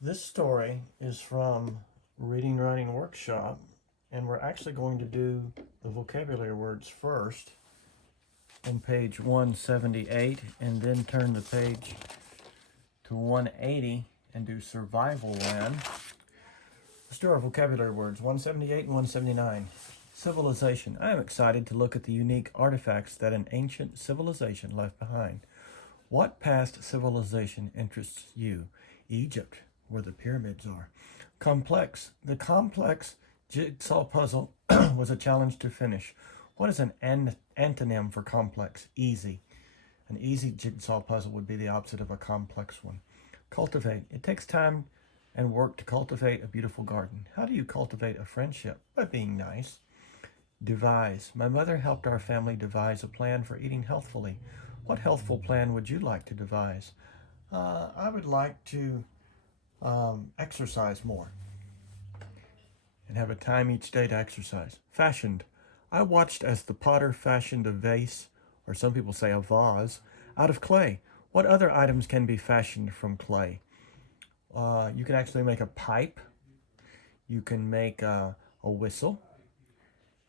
This story is from Reading Writing Workshop, and we're actually going to do the vocabulary words first on page 178, and then turn the page to 180 and do Survival Land. Let's do our vocabulary words, 178 and 179. Civilization. I am excited to look at the unique artifacts that an ancient civilization left behind. What past civilization interests you? Egypt, where the pyramids are. Complex. The complex jigsaw puzzle was a challenge to finish. What is an antonym for complex? Easy. An easy jigsaw puzzle would be the opposite of a complex one. Cultivate. It takes time and work to cultivate a beautiful garden. How do you cultivate a friendship? By being nice. Devise. My mother helped our family devise a plan for eating healthfully. What healthful plan would you like to devise? I would like to exercise more and have a time each day to exercise. Fashioned. I watched as the potter fashioned a vase, or some people say a vase, out of clay. What other items can be fashioned from clay? You can actually make a pipe. You can make a whistle.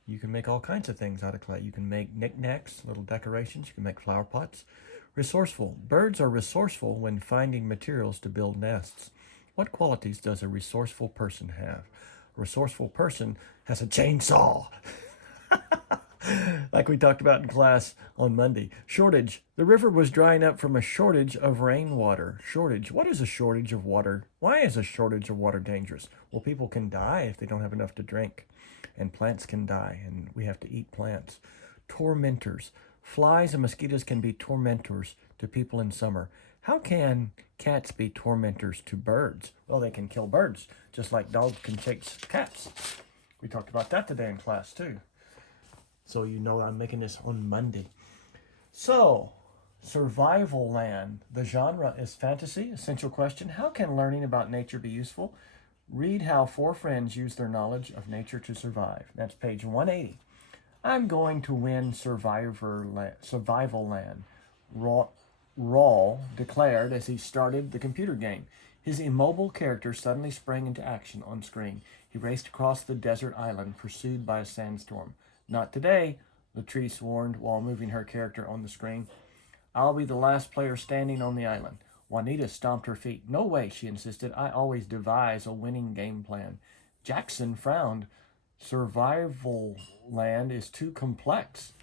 You can make all kinds of things out of clay. You can make knickknacks, little decorations. You can make flower pots. Resourceful. Birds are resourceful when finding materials to build nests. What qualities does a resourceful person have? A resourceful person has a chainsaw. Like we talked about in class on Monday. Shortage. The river was drying up from a shortage of rainwater. Shortage. What is a shortage of water? Why is a shortage of water dangerous? Well, people can die if they don't have enough to drink, and plants can die, and we have to eat plants. Tormentors. Flies and mosquitoes can be tormentors to people in summer. How can cats be tormentors to birds? Well, they can kill birds, just like dogs can chase cats. We talked about that today in class, too. So you know I'm making this on Monday. So, Survival Land. The genre is fantasy. Essential question: how can learning about nature be useful? Read how four friends use their knowledge of nature to survive. That's page 180. I'm going to win Survival Land, Rawl declared as he started the computer game. His immobile character suddenly sprang into action on screen. He raced across the desert island, pursued by a sandstorm. Not today, Latrice warned while moving her character on the screen. I'll be the last player standing on the island. Juanita stomped her feet. No way, she insisted. I always devise a winning game plan. Jackson frowned. Survival Land is too complex.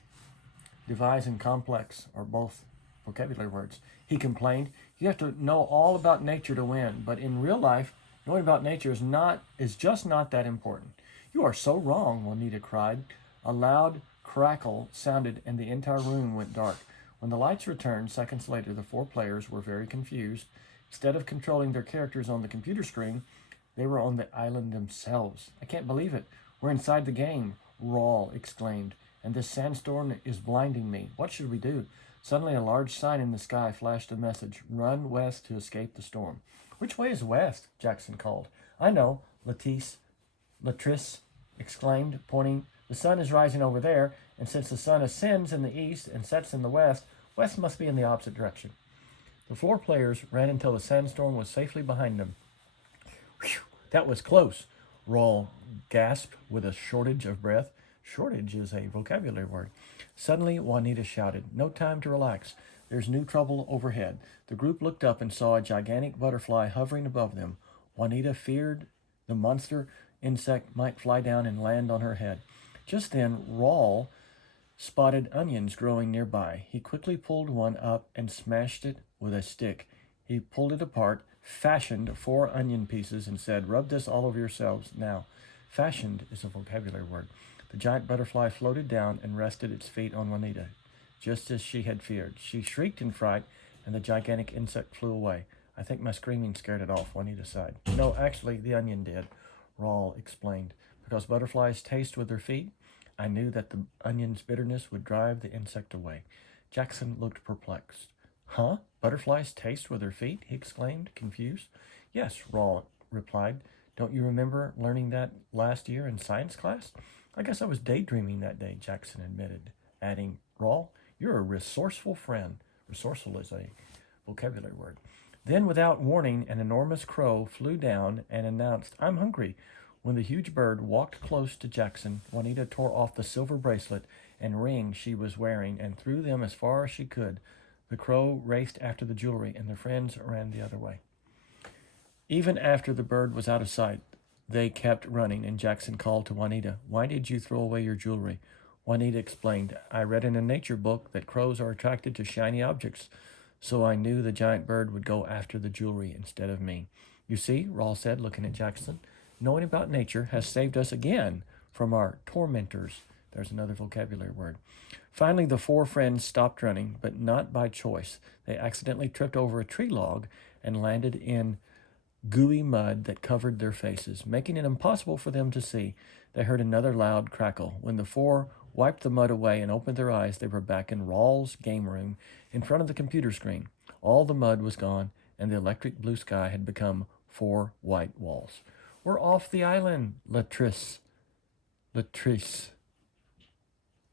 Devise and complex are both vocabulary words. He complained. You have to know all about nature to win, but in real life, knowing about nature is just not that important. You are so wrong, Juanita cried. A loud crackle sounded and the entire room went dark. When the lights returned seconds later, the four players were very confused. Instead of controlling their characters on the computer screen, they were on the island themselves. I can't believe it. We're inside the game, Rawl exclaimed, and this sandstorm is blinding me. What should we do? Suddenly a large sign in the sky flashed a message: run west to escape the storm. Which way is west? Jackson called. I know, Latrice exclaimed, pointing. The sun is rising over there, and since the sun ascends in the east and sets in the west, west must be in the opposite direction. The four players ran until the sandstorm was safely behind them. Whew, that was close, Rawl gasped with a shortage of breath. Shortage is a vocabulary word. Suddenly, Juanita shouted, no time to relax. There's new trouble overhead. The group looked up and saw a gigantic butterfly hovering above them. Juanita feared the monster insect might fly down and land on her head. Just then, Rawl spotted onions growing nearby. He quickly pulled one up and smashed it with a stick. He pulled it apart, fashioned 4 onion pieces, and said, rub this all over yourselves now. Fashioned is a vocabulary word. The giant butterfly floated down and rested its feet on Juanita, just as she had feared. She shrieked in fright, and the gigantic insect flew away. I think my screaming scared it off, Juanita sighed. No, actually, the onion did, Rawl explained. Because butterflies taste with their feet, I knew that the onion's bitterness would drive the insect away. Jackson looked perplexed. Huh? Butterflies taste with their feet? He exclaimed, confused. Yes, Rawl replied. Don't you remember learning that last year in science class? I guess I was daydreaming that day, Jackson admitted, adding, Rawl, you're a resourceful friend. Resourceful is a vocabulary word. Then, without warning, an enormous crow flew down and announced, "I'm hungry." When the huge bird walked close to Jackson, Juanita tore off the silver bracelet and ring she was wearing and threw them as far as she could. The crow raced after the jewelry, and their friends ran the other way. Even after the bird was out of sight, they kept running, and Jackson called to Juanita, "Why did you throw away your jewelry?" Juanita explained, "I read in a nature book that crows are attracted to shiny objects, so I knew the giant bird would go after the jewelry instead of me." "You see," Rawl said, looking at Jackson, "knowing about nature has saved us again from our tormentors." There's another vocabulary word. Finally, the four friends stopped running, but not by choice. They accidentally tripped over a tree log and landed in gooey mud that covered their faces, making it impossible for them to see. They heard another loud crackle. When the four wiped the mud away and opened their eyes, they were back in Rawls' game room in front of the computer screen. All the mud was gone, and the electric blue sky had become four white walls. "We're off the island, Latrice." Latrice.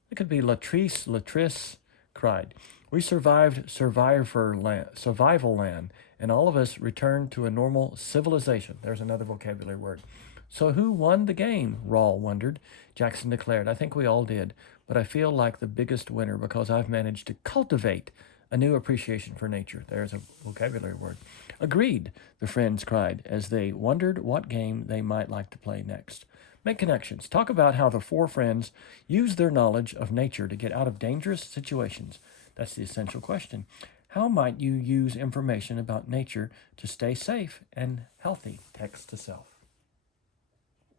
It could be Latrice cried. "We survived survival land, and all of us returned to a normal civilization." There's another vocabulary word. "So who won the game?" Rawl wondered. Jackson declared, "I think we all did, but I feel like the biggest winner because I've managed to cultivate a new appreciation for nature." There's a vocabulary word. "Agreed," the friends cried as they wondered what game they might like to play next. Make connections. Talk about how the four friends use their knowledge of nature to get out of dangerous situations. That's the essential question. How might you use information about nature to stay safe and healthy? Text to self.